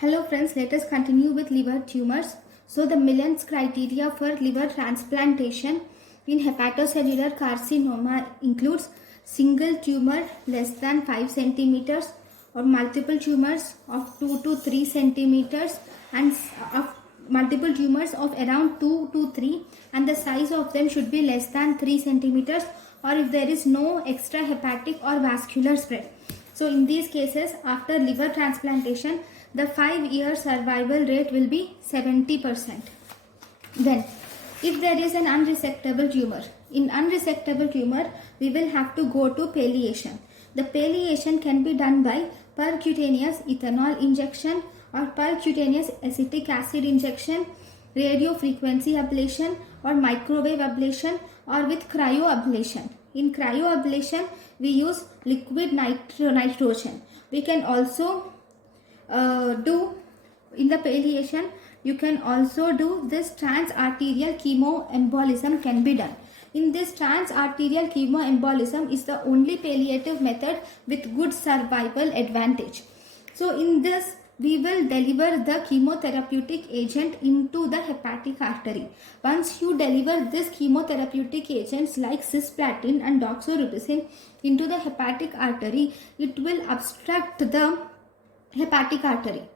Hello friends, let us continue with liver tumors. So the Millen's criteria for liver transplantation in hepatocellular carcinoma includes single tumor less than 5 centimeters or multiple tumors of 2 to 3 centimeters and of multiple tumors of around 2 to 3 and the size of them should be less than 3 centimeters or if there is no extrahepatic or vascular spread. So in these cases, after liver transplantation, the 5-year survival rate will be 70%. Then, if there is an unresectable tumor, in unresectable tumor, we will have to go to palliation. The palliation can be done by percutaneous ethanol injection or percutaneous acetic acid injection, radiofrequency ablation or microwave ablation or with cryoablation. In cryoablation, we use liquid nitrogen. We can also do in the palliation, you can also do this transarterial chemoembolism can be done. In this transarterial chemoembolism is the only palliative method with good survival advantage. So in this, we will deliver the chemotherapeutic agent into the hepatic artery. Once you deliver this chemotherapeutic agents like cisplatin and doxorubicin into the hepatic artery, it will obstruct the hepatic artery.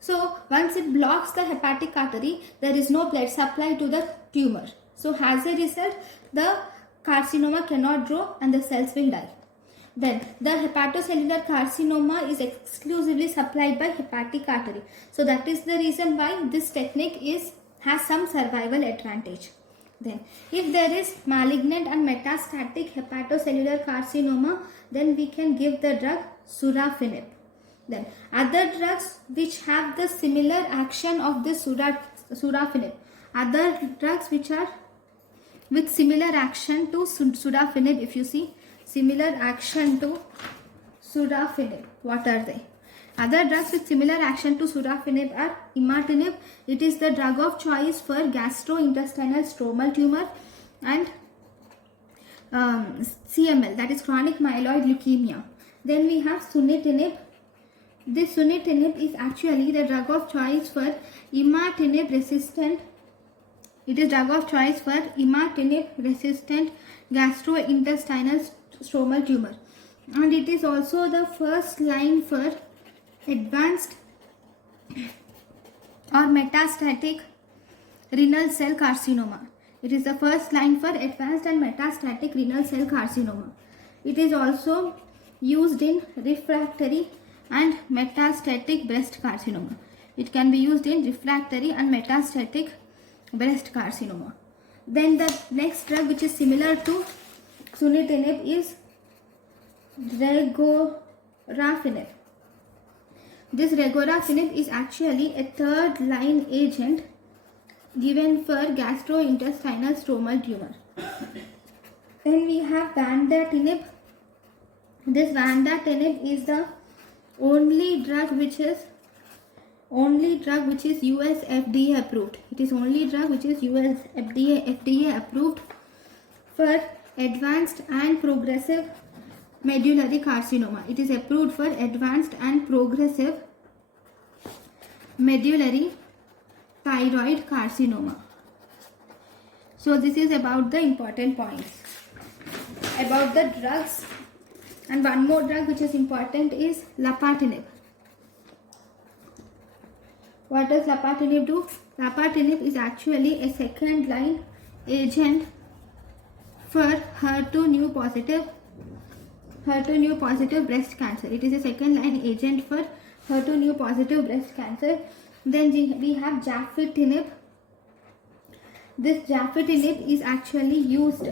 So once it blocks the hepatic artery, there is no blood supply to the tumor. So as a result, the carcinoma cannot grow and the cells will die. Then the hepatocellular carcinoma is exclusively supplied by hepatic artery. So that is the reason why this technique has some survival advantage. Then if there is malignant and metastatic hepatocellular carcinoma, then we can give the drug sorafenib. Then other drugs which have the similar action of this sorafenib, other drugs which are with similar action to sorafenib, if you see similar action to sorafenib, what are they? Other drugs with similar action to sorafenib are imatinib. It is the drug of choice for gastrointestinal stromal tumor, and CML, that is chronic myeloid leukemia. Then we have sunitinib. This sunitinib is actually the drug of choice for imatinib resistant. It is drug of choice for imatinib resistant gastrointestinal stromal tumor, and it is also the first line for advanced or metastatic renal cell carcinoma. It is the first line for advanced and metastatic renal cell carcinoma. It is also used in refractory and metastatic breast carcinoma. It can be used in refractory and metastatic breast carcinoma. Then the next drug which is similar to sunitinib is regorafenib. This regorafenib is actually a third line agent given for gastrointestinal stromal tumor. Then we have vandatinib. This vandatinib is the only drug which is US FDA approved. It is only drug which is US FDA approved for advanced and progressive medullary carcinoma. It is approved for advanced and progressive medullary thyroid carcinoma. So this is about the important points about the drugs. And one more drug which is important is lapatinib. What does lapatinib do? Lapatinib is actually a second line agent for HER2 positive breast cancer. It is a second line agent for HER2 positive breast cancer. Then we have gefitinib. This gefitinib is actually used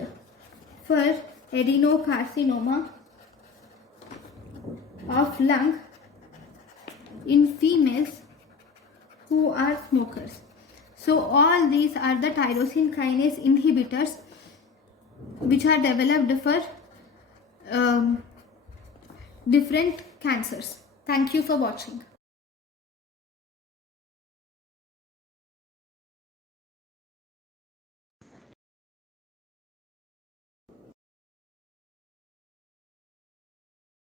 for adenocarcinoma of lung in females who are smokers. So all these are the tyrosine kinase inhibitors which are developed for different cancers. Thank you for watching.